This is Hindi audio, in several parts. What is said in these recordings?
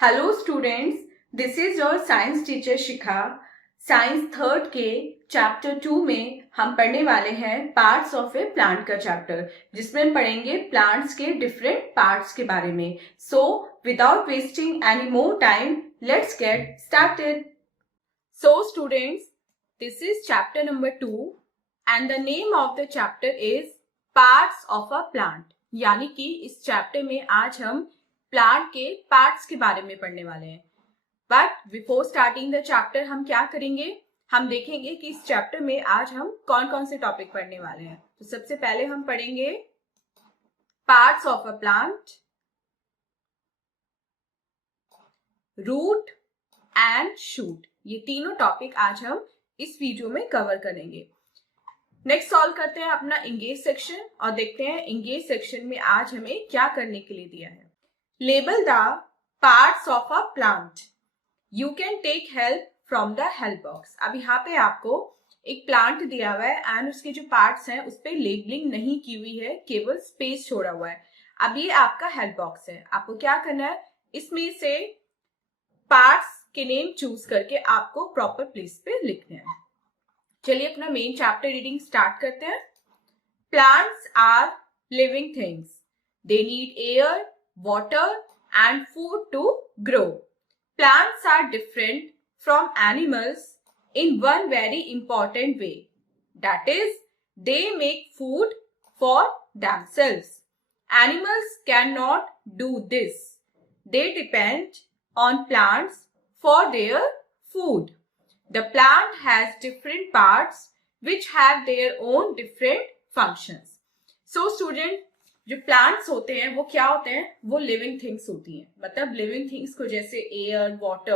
Hello students, this is your science teacher Shikha. Science third के चैप्टर 2 में हम पढ़ने वाले हैं पार्ट्स ऑफ ए प्लांट का चैप्टर, जिसमें हम पढ़ेंगे प्लांट्स के डिफरेंट पार्ट्स के बारे में। So without wasting any more time, let's get started. So students, this is chapter number 2 and the name of the chapter is parts of a plant. यानी कि इस चैप्टर में आज हम प्लांट के पार्ट्स के बारे में पढ़ने वाले हैं। But before starting the chapter हम क्या करेंगे, हम देखेंगे कि इस चैप्टर में आज हम कौन कौन से टॉपिक पढ़ने वाले हैं। तो सबसे पहले हम पढ़ेंगे parts of a plant, root and shoot. ये तीनों टॉपिक आज हम इस वीडियो में कवर करेंगे। नेक्स्ट सॉल्व करते हैं अपना इंगेज सेक्शन और देखते हैं इंगेज सेक्शन में आज हमें क्या करने के लिए दिया है। Label the parts of a plant. You can take help from the help box. अब यहाँ पे आपको एक प्लांट दिया हुआ है एंड उसके जो पार्ट्स हैं उस पे लेबलिंग नहीं की हुई है, केवल स्पेस छोड़ा हुआ है। अब ये आपका हेल्प बॉक्स है, आपको क्या करना है, इसमें से पार्ट्स के नेम चूज करके आपको प्रॉपर प्लेस पे लिखने हैं। चलिए अपना मेन चैप्टर रीडिंग स्टार्ट करते हैं। Plants are living things, they need air, water and food to grow. Plants are different from animals in one very important way. That is, they make food for themselves. Animals cannot do this. They depend on plants for their food. The plant has different parts which have their own different functions. So student, जो प्लांट्स होते हैं वो क्या होते हैं, वो लिविंग थिंग्स होती हैं। मतलब लिविंग थिंग्स को जैसे एयर, वाटर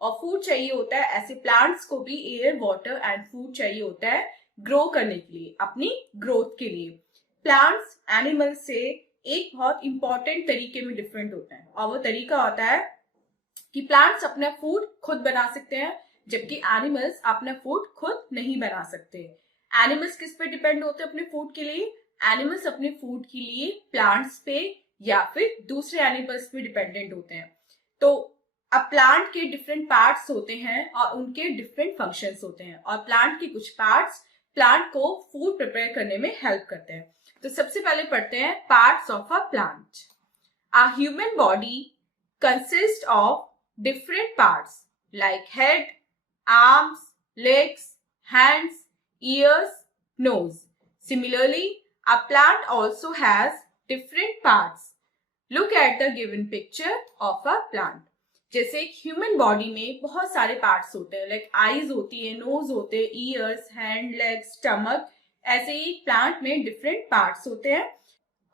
और फूड चाहिए होता है, ऐसे प्लांट्स को भी एयर, वाटर एंड फूड चाहिए होता है ग्रो करने के लिए, अपनी ग्रोथ के लिए। प्लांट्स एनिमल से एक बहुत इंपॉर्टेंट तरीके में डिफरेंट होता है और वो तरीका होता है कि प्लांट्स अपना फूड खुद बना सकते हैं, जबकि एनिमल्स अपना फूड खुद नहीं बना सकते। एनिमल्स किस पे डिपेंड होते हैं अपने फूड के लिए? एनिमल्स अपने फूड के लिए प्लांट्स पे या फिर दूसरे एनिमल्स पे डिपेंडेंट होते हैं। तो अब प्लांट के डिफरेंट पार्ट्स होते हैं और उनके डिफरेंट फंक्शंस होते हैं, और प्लांट के कुछ पार्ट्स प्लांट को फूड प्रिपेयर करने में हेल्प करते हैं। तो सबसे पहले पढ़ते हैं parts of a plant. A human body consist of different parts like head, arms, legs, hands, ears, nose. Similarly, a plant also has different parts. Look at the given picture of a plant. जैसे एक ह्यूमन बॉडी में बहुत सारे पार्ट्स होते हैं, लाइक आईज होती है, नोज होते हैं, ईयर्स, हैंड, लेग्स, स्टमक। ऐसे ही प्लांट में डिफरेंट पार्ट्स होते हैं।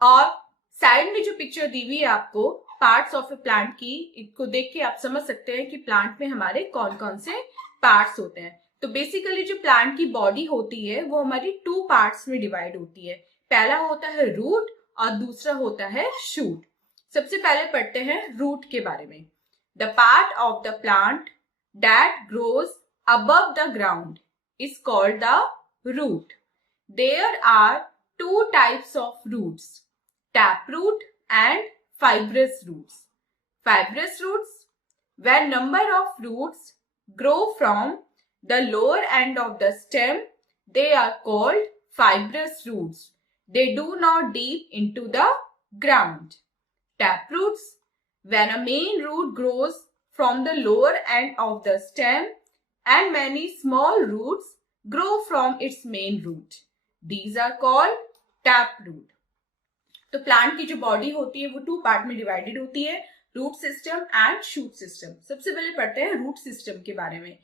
और साइड में जो पिक्चर दी हुई है आपको पार्ट्स ऑफ ए प्लांट की, इसको देख के आप समझ सकते हैं कि प्लांट में हमारे कौन कौन से पार्ट्स होते हैं। तो बेसिकली जो प्लांट की बॉडी होती है वो हमारी 2 पार्ट्स में डिवाइड होती है। पहला होता है रूट और दूसरा होता है शूट। सबसे पहले पढ़ते हैं रूट के बारे में। The part of the plant that grows above the ground is called the root. There are 2 types of roots, tap root and fibrous roots. Fibrous roots, when number of roots grow from the lower end of the stem, they are called fibrous roots. They do not deep into the ground. Tap roots, when a main root grows from the lower end of the stem and many small roots grow from its main root. These are called tap root. तो प्लांट की जो बॉडी होती है वो 2 पार्ट में डिवाइडेड होती है, root system and shoot system. सबसे पहले पढ़ते हैं रूट सिस्टम के बारे में।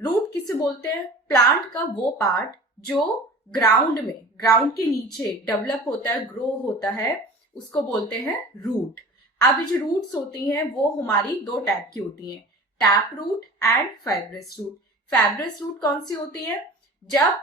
रूट किसे बोलते हैं? प्लांट का वो पार्ट जो ग्राउंड में, ग्राउंड के नीचे डेवलप होता है, ग्रो होता है, उसको बोलते हैं रूट। अब जो रूट्स होती हैं वो हमारी 2 टाइप की होती हैं, tap root and fibrous root. Fibrous root कौन सी होती है? जब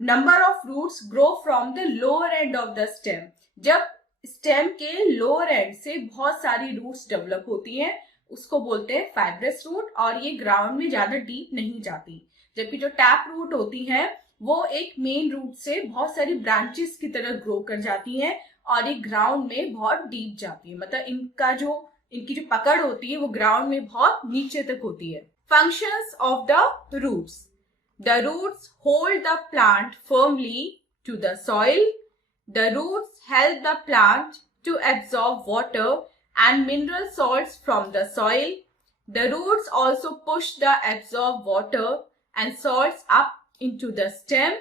number of roots grow from the lower end of the stem, जब स्टेम के लोअर एंड से बहुत सारी रूट्स डेवलप होती हैं, उसको बोलते हैं फाइब्रस रूट, और ये ग्राउंड में ज्यादा डीप नहीं जाती। जबकि जो टैप रूट होती हैं वो एक मेन रूट से बहुत सारी ब्रांचेस की तरह ग्रो कर जाती हैं और ये ग्राउंड में बहुत डीप जाती है। मतलब इनका जो इनकी जो पकड़ होती है वो ग्राउंड में बहुत नीचे तक होती है. Functions of the roots. The roots hold the plant firmly to the soil. The roots help the plant to absorb water and mineral salts from the soil. The roots also push the absorbed water and salts up into the stem.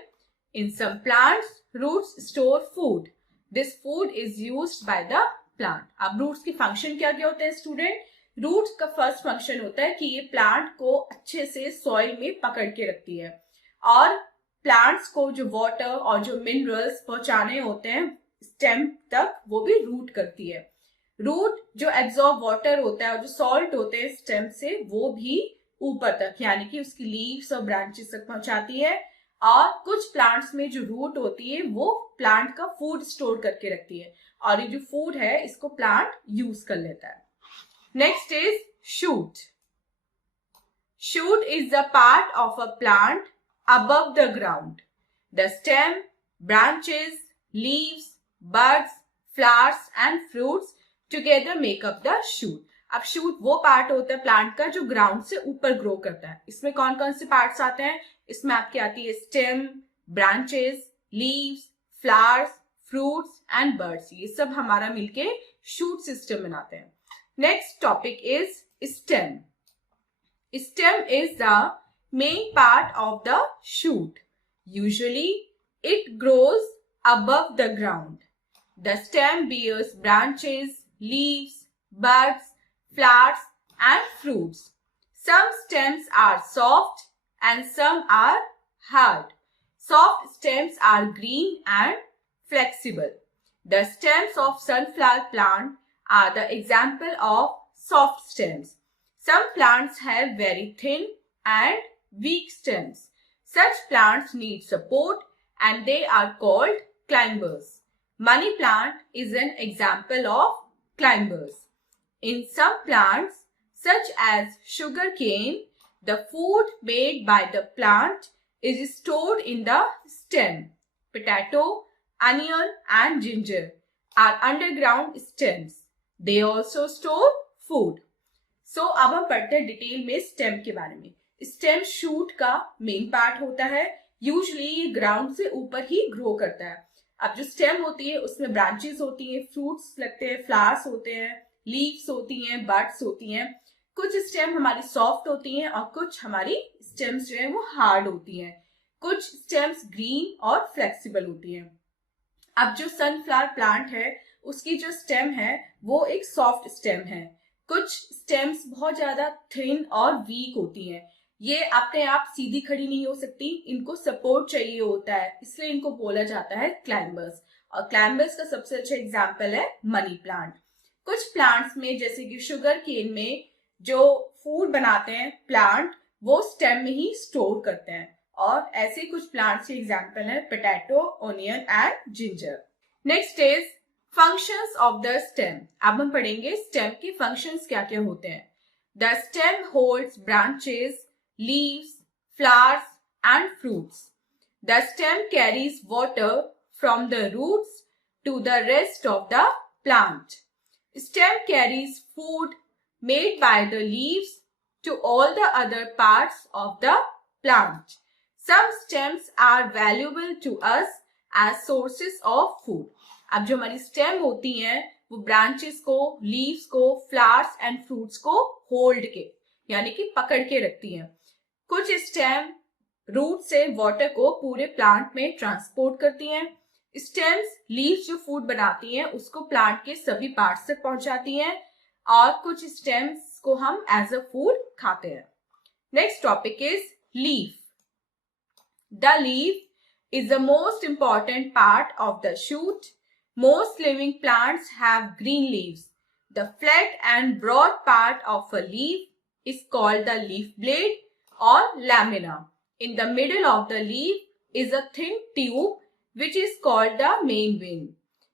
In some plants, roots store food. This food is used by the plant. अब roots की function क्या क्या होते हैं स्टूडेंट? रूट्स का फर्स्ट फंक्शन होता है कि ये प्लांट को अच्छे से सॉइल में पकड़ के रखती है और प्लांट्स को जो वाटर और जो मिनरल्स पहुंचाने होते हैं स्टेम तक वो भी रूट करती है. रूट जो एब्जॉर्ब वाटर होता है और जो सॉल्ट होते हैं स्टेम से वो भी ऊपर तक यानी कि उसकी लीव्स और ब्रांचेस तक पहुंचाती है. और कुछ प्लांट्स में जो रूट होती है वो प्लांट का फूड स्टोर करके रखती है और ये जो फूड है इसको प्लांट यूज कर लेता है. Next is shoot. Shoot is the part of a plant above the ground. The stem, branches, leaves, buds, flowers and fruits together make up the shoot. अब shoot वो पार्ट होता है प्लांट का जो ग्राउंड से ऊपर ग्रो करता है. इसमें कौन कौन से पार्ट्स आते हैं? इसमें आपकी आती है stem, branches, leaves, flowers, fruits and birds. ये सब हमारा मिलके शूट सिस्टम बनाते हैं. Next topic is stem. Stem is the main part of the shoot. Usually, it grows above the ground. The stem bears branches, leaves, buds, flowers, and fruits. Some stems are soft and some are hard. Soft stems are green and flexible. The stems of sunflower plant are the example of soft stems. Some plants have very thin and weak stems. Such plants need support and they are called climbers. Money plant is an example of climbers. In some plants, such as sugar cane, the food made by the plant is stored in the stem. Potato, onion and ginger are underground stems. They also store food. So, अब हम पढ़ते हैं डिटेल में स्टेम के बारे में. स्टेम शूट का मेन पार्ट होता है. यूजुअली ये ग्राउंड से ऊपर ही ग्रो करता है. अब जो स्टेम होती है उसमें ब्रांचेस होती हैं, फ्रूट्स लगते हैं, फ्लावर्स होते हैं, लीव्स होती हैं, बड्स होती हैं. कुछ स्टेम हमारी सॉफ्ट होती हैं और कुछ हमारी स्टेम्स जो है वो हार्ड होती हैं. कुछ स्टेम्स ग्रीन और फ्लेक्सिबल होती हैं. अब जो सनफ्लावर प्लांट है उसकी जो स्टेम है वो एक सॉफ्ट स्टेम है. कुछ स्टेम्स बहुत ज्यादा थिन और वीक होती हैं. ये अपने आप सीधी खड़ी नहीं हो सकती, इनको सपोर्ट चाहिए होता है, इसलिए इनको बोला जाता है क्लाइंबर्स. और क्लाइंबर्स का सबसे अच्छा एग्जांपल है मनी प्लांट. कुछ प्लांट्स में जैसे कि शुगर केन में जो फूड बनाते हैं प्लांट वो स्टेम में ही स्टोर करते हैं. और ऐसे कुछ प्लांट्स के एग्जांपल है potato, onion and ginger. Next is functions of the stem. अब हम पढ़ेंगे स्टेम के फंक्शंस क्या क्या होते हैं. The stem holds branches, leaves, flowers and fruits. The stem carries water from the roots to the rest of the plant. Stem carries food made by the leaves to all the other parts of the plant. Some stems are valuable to us as sources of food. अब जो हमारी स्टेम होती हैं वो ब्रांचेस को, लीव्स को, फ्लावर्स एंड फ्रूट्स को होल्ड के यानी कि पकड़ के रखती हैं. कुछ स्टेम रूट से वाटर को पूरे प्लांट में ट्रांसपोर्ट करती हैं. स्टेम्स लीव्स जो फूड बनाती हैं उसको प्लांट के सभी पार्ट्स तक पहुंचाती हैं और कुछ स्टेम्स को हम एज अ फूड खाते हैं. Next topic is leaf. The leaf is the most important part of the shoot. Most living plants have green leaves. The flat and broad part of a leaf is called the leaf blade or lamina. In the middle of the leaf is a thin tube which is called the main vein.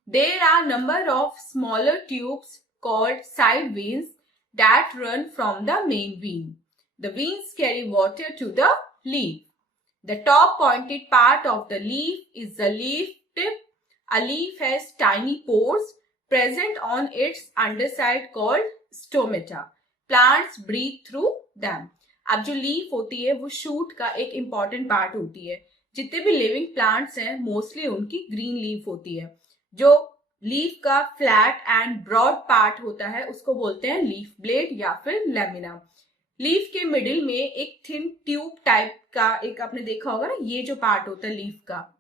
There are number of smaller tubes called side veins that run from the main vein. The veins carry water to the leaf. The top pointed part of the leaf is the leaf tip. A leaf has tiny pores present on its underside called stomata. Plants breathe through them. अब जो लीफ होती है वो शूट का एक इंपॉर्टेंट पार्ट होती है. जितने भी लिविंग प्लांट्स हैं मोस्टली उनकी ग्रीन लीफ होती है. जो लीफ का फ्लैट एंड ब्रॉड पार्ट होता है उसको बोलते हैं लीफ ब्लेड या फिर लैमिना. लीफ के मिडिल में एक थिन ट्यूब टाइप का एक आपने देखा होगा ना, ये जो पार्ट होता है लीफ का,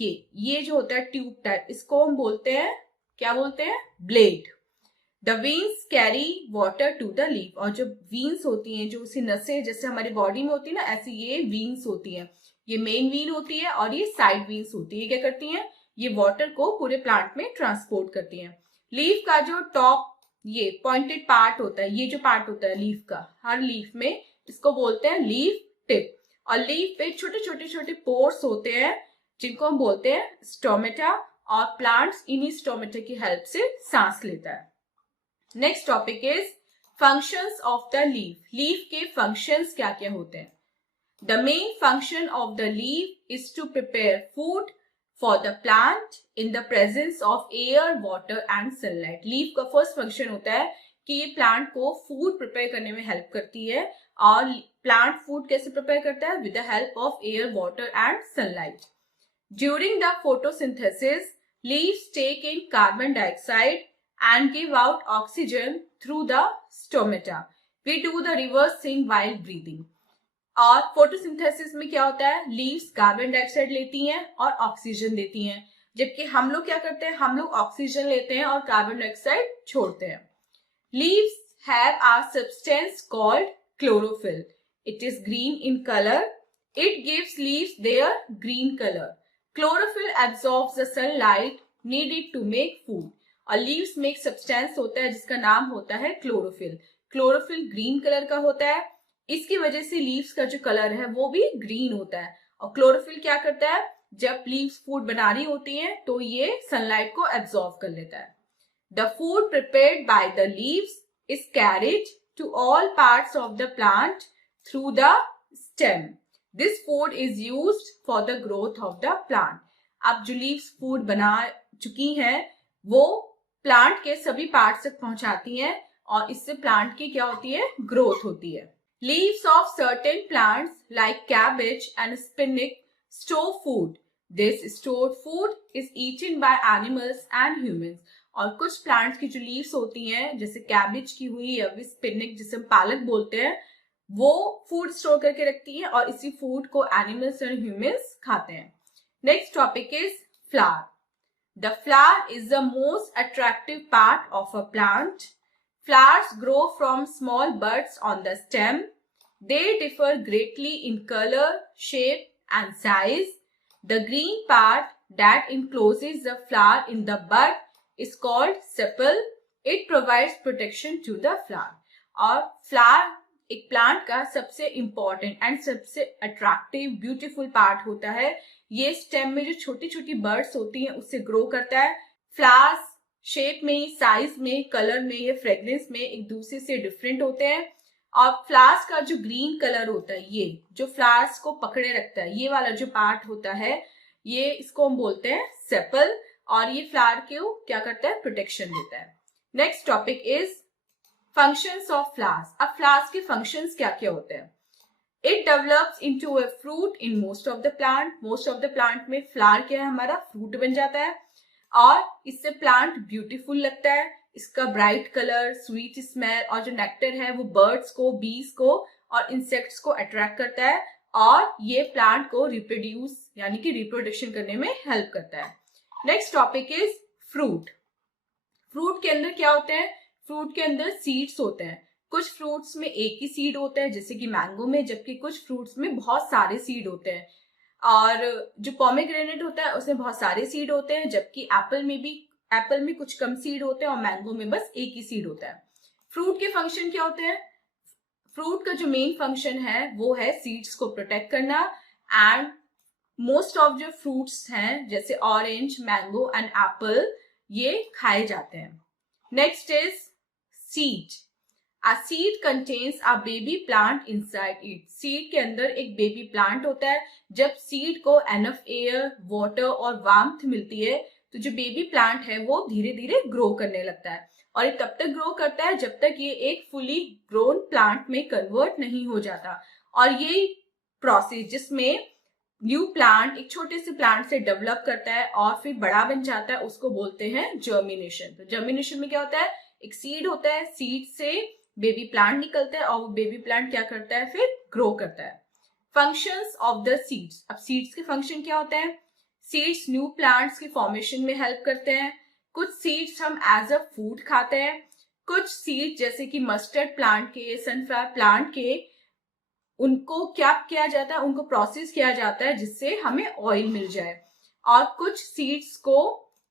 ये जो होता है ट्यूब टाइप, इसको हम बोलते हैं, क्या बोलते हैं, blade. The veins carry water to the leaf. और जो वीन्स होती हैं, जो उसी नसें जैसे हमारी बॉडी में होती है ना, ऐसी ये वीन्स होती हैं. ये मेन वीन होती है और ये साइड वीन्स होती है. क्या करती हैं, ये वाटर को पूरे प्लांट में ट्रांसपोर्ट करती हैं. लीफ का जो टॉप ये पॉइंटेड पार्ट होता है, ये जो पार्ट होता है लीफ का, हर लीफ में, इसको बोलते हैं लीफ टिप. और लीफ पे छोटे छोटे छोटे पोर्स होते हैं जिनको हम बोलते हैं स्टोमेटा. और प्लांट्स इन्हीं स्टोमेटा की हेल्प से सांस लेता है. Next topic is functions of the leaf. Leaf के फंक्शंस क्या क्या होते हैं. The main function of the leaf is to prepare food for the plant in the presence of air, water and sunlight. Leaf का फर्स्ट फंक्शन होता है कि ये प्लांट को फूड प्रिपेयर करने में हेल्प करती है. और प्लांट फूड कैसे प्रिपेयर करता है, with the help of air, water and sunlight. During the photosynthesis leaves take in carbon dioxide and give out oxygen through the stomata. We do the reverse thing while breathing. और फोटोसिंथेसिस में क्या होता है, लीव्स कार्बन डाइऑक्साइड लेती हैं और ऑक्सीजन देती हैं, जबकि हम लोग क्या करते हैं, हम लोग ऑक्सीजन लेते हैं और कार्बन डाइऑक्साइड छोड़ते हैं. Leaves have a substance called chlorophyll. It is green in color. It gives leaves their green color. Chlorophyll absorbs the sunlight needed to make food. और लीव्स में एक सब्सटेंस होता है जिसका नाम होता है क्लोरोफिल. क्लोरोफिल ग्रीन कलर का होता है. इसकी वजह से लीव्स का जो कलर है वो भी ग्रीन होता है. और क्लोरोफिल क्या करता है, जब लीव्स फूड बना रही होती हैं तो ये सनलाइट को एब्जॉर्ब कर लेता है. The food prepared by the leaves is carried to all parts of the plant through the stem. This food is used for the growth of the plant. अब जो लीव्स फूड बना चुकी हैं वो प्लांट के सभी पार्ट्स तक पहुंचाती हैं और इससे प्लांट की क्या होती है, ग्रोथ होती है. Leaves of certain plants like cabbage and spinach store food. This stored food is eaten by animals and humans. और कुछ प्लांट्स की जो लीव्स होती हैं, जैसे कैबेज की हुई या स्पिनच जिसे हम पालक बोलते हैं, वो फूड स्टोर करके रखती है और इसी फूड को एनिमल्स और ह्यूमंस खाते हैं. Next topic is flower. The flower is the most attractive part of a plant. Flowers grow from small buds on the stem. They differ greatly in color, shape, and size. The green part that encloses the flower in the bud is called sepal. It provides protection to the flower. और फ्लावर एक प्लांट का सबसे इंपॉर्टेंट एंड सबसे अट्रैक्टिव ब्यूटीफुल पार्ट होता है. ये स्टेम में जो छोटी छोटी बर्ड्स होती हैं उससे ग्रो करता है. फ्लावर्स शेप में, साइज में, कलर में, ये फ्रेग्रेंस में एक दूसरे से डिफरेंट होते हैं. और फ्लावर्स का जो ग्रीन कलर होता है, ये जो फ्लावर्स को पकड़े रखता है, ये वाला जो पार्ट होता है, ये इसको हम बोलते हैं सेपल. और ये फ्लावर को क्या करता है, प्रोटेक्शन देता है. Next topic is functions of flowers. अब फ्लावर्स के फंक्शंस क्या क्या होते हैं. It develops into a fruit in most of the plant. Most of the plant में फ्लावर क्या है, हमारा फ्रूट बन जाता है और इससे प्लांट ब्यूटीफुल लगता है. इसका ब्राइट कलर, स्वीट स्मेल और जो नेक्टर है वो बर्ड्स को, बीज को और इंसेक्ट्स को अट्रैक्ट करता है और ये प्लांट को रिप्रोड्यूस यानी कि रिप्रोडक्शन करने में हेल्प करता है. Next topic is fruit. Fruit के अंदर क्या होते हैं, फ्रूट के अंदर सीड्स होते हैं. कुछ फ्रूट्स में एक ही सीड होता है जैसे कि मैंगो में, जबकि कुछ फ्रूट्स में बहुत सारे सीड होते हैं. और जो पोमेग्रेनेट होता है उसमें बहुत सारे सीड होते हैं, जबकि एप्पल में कुछ कम सीड होते हैं और मैंगो में बस एक ही सीड होता है. फ्रूट के फंक्शन क्या होते हैं. फ्रूट का जो मेन फंक्शन है वो है सीड्स को प्रोटेक्ट करना. एंड मोस्ट ऑफ जो फ्रूट्स हैं जैसे ऑरेंज, मैंगो एंड एप्पल, ये खाए जाते हैं. Next is seed. A seed contains a baby plant inside it. Seed के अंदर एक बेबी प्लांट होता है. जब सीड को एनफ एयर, वाटर और वार्मथ मिलती है तो जो बेबी प्लांट है वो धीरे धीरे ग्रो करने लगता है और ये तब तक ग्रो करता है जब तक ये एक फुली ग्रोन प्लांट में कन्वर्ट नहीं हो जाता। और ये प्रोसेस जिसमें न्यू प्लांट एक छोटे से प्लांट से डेवलप करता है और फिर बड़ा बन जाता है, उसको बोलते हैं जर्मिनेशन। तो जर्मिनेशन में क्या होता है, एक सीड होता है, सीड से बेबी प्लांट निकलता है और वो बेबी प्लांट क्या करता है, फिर ग्रो करता है। फंक्शंस ऑफ द सीड्स, अब सीड्स के फंक्शन क्या होते हैं, सीड्स न्यू प्लांट्स के फॉर्मेशन में हेल्प करते हैं। कुछ सीड्स हम एज अ फूड खाते हैं, कुछ सीड्स जैसे कि मस्टर्ड प्लांट के, सनफ्लावर प्लांट के, उनको क्या किया जाता है, उनको प्रोसेस किया जाता है जिससे हमें ऑयल मिल जाए। और कुछ सीड्स को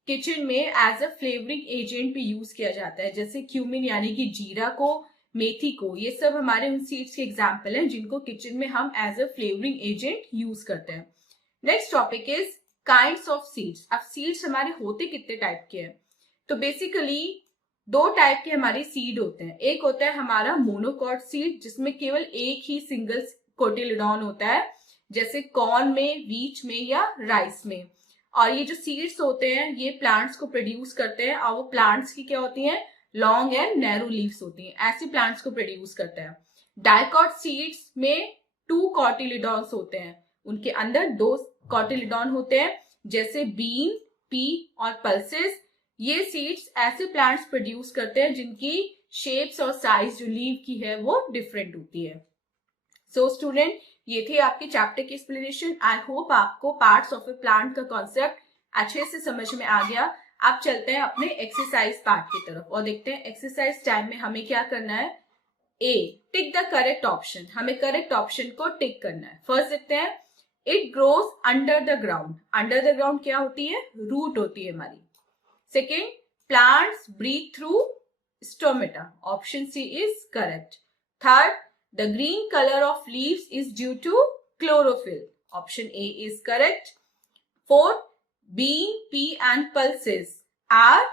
किचन में एज अ फ्लेवरिंग एजेंट भी यूज किया जाता है, जैसे क्यूमिन यानी कि जीरा को, मेथी को, ये सब हमारे उन सीड्स के एग्जाम्पल हैं जिनको किचन में हम as a flavouring agent use करते हैं। Next topic is kinds of seeds. अब सीड्स हमारे होते कितने टाइप के हैं, तो बेसिकली दो टाइप के हमारे सीड होते हैं। एक होता है हमारा मोनोकॉट सीड जिसमें केवल एक ही सिंगल कोटिलिडॉन होता है, जैसे कॉर्न में, व्हीट में या राइस में। और ये जो सीड्स होते हैं ये प्लांट्स को प्रोड्यूस करते हैं और वो प्लांट्स की क्या होती हैं, लॉन्ग एंड नैरो लीव्स होती हैं, ऐसे प्लांट्स को प्रोड्यूस करते हैं। डाइकॉट सीड्स में 2 कॉटिलिडॉन्स होते हैं, उनके अंदर 2 कॉटिलिडॉन होते हैं, जैसे बीन, पी और पल्सेस। ये सीड्स ऐसे प्लांट्स प्रोड्यूस करते हैं जिनकी शेप्स और साइज जो लीव की है वो डिफरेंट होती है। सो स्टूडेंट, ये थे आपके चैप्टर की एक्सप्लेनेशन। आई होप आपको पार्ट्स ऑफ ए प्लांट का कॉन्सेप्ट अच्छे से समझ में आ गया। आप चलते हैं अपने एक्सरसाइज पार्ट की तरफ और देखते हैं एक्सरसाइज टाइम में हमें क्या करना है। ए, टिक द करेक्ट ऑप्शन, हमें करेक्ट ऑप्शन को टिक करना है। फर्स्ट देखते हैं, it grows under the ground. Under the ground क्या होती है, रूट होती है हमारी। Second, plants breathe through stomata. Option C is correct. Third, the green color of leaves is due to chlorophyll. Option A is correct. Fourth, bean, pea and pulses are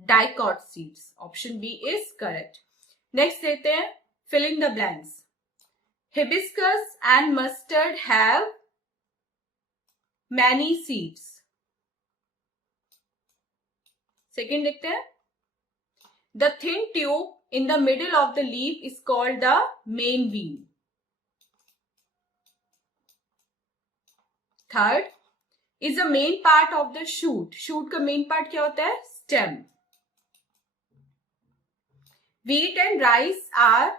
dicot seeds. Option B is correct. Next देते हैं, fill in the blanks. Hibiscus and mustard have many seeds. Second देखते हैं, the thin tube in the middle of the leaf is called the main vein. Third, is the main part of the shoot. Shoot का मेन पार्ट क्या होता है, stem. Wheat and rice are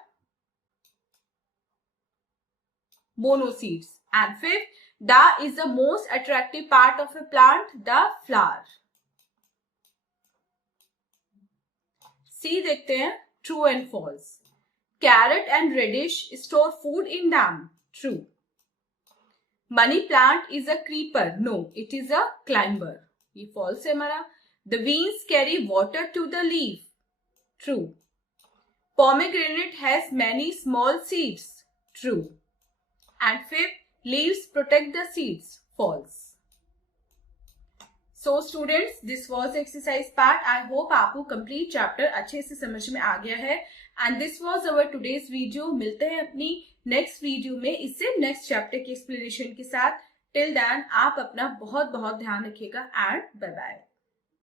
monoseeds. And fifth, the is the most attractive part of a plant, the flower. C देखते हैं, true and false. Carrot and radish store food in them. True. Money plant is a creeper. No, it is a climber. ये फॉल्स है हमारा। The veins carry water to the leaf. True. Pomegranate has many small seeds. True. And fifth, leaves protect the seeds. False. So students, this was exercise part. I hope आपको कंप्लीट चैप्टर अच्छे से समझ में आ गया है and this was our today's video. मिलते हैं अपनी नेक्स्ट वीडियो में इससे नेक्स्ट चैप्टर की एक्सप्लेनेशन के साथ। टिल देन आप अपना बहुत बहुत ध्यान रखिएगा एंड बाय बाय।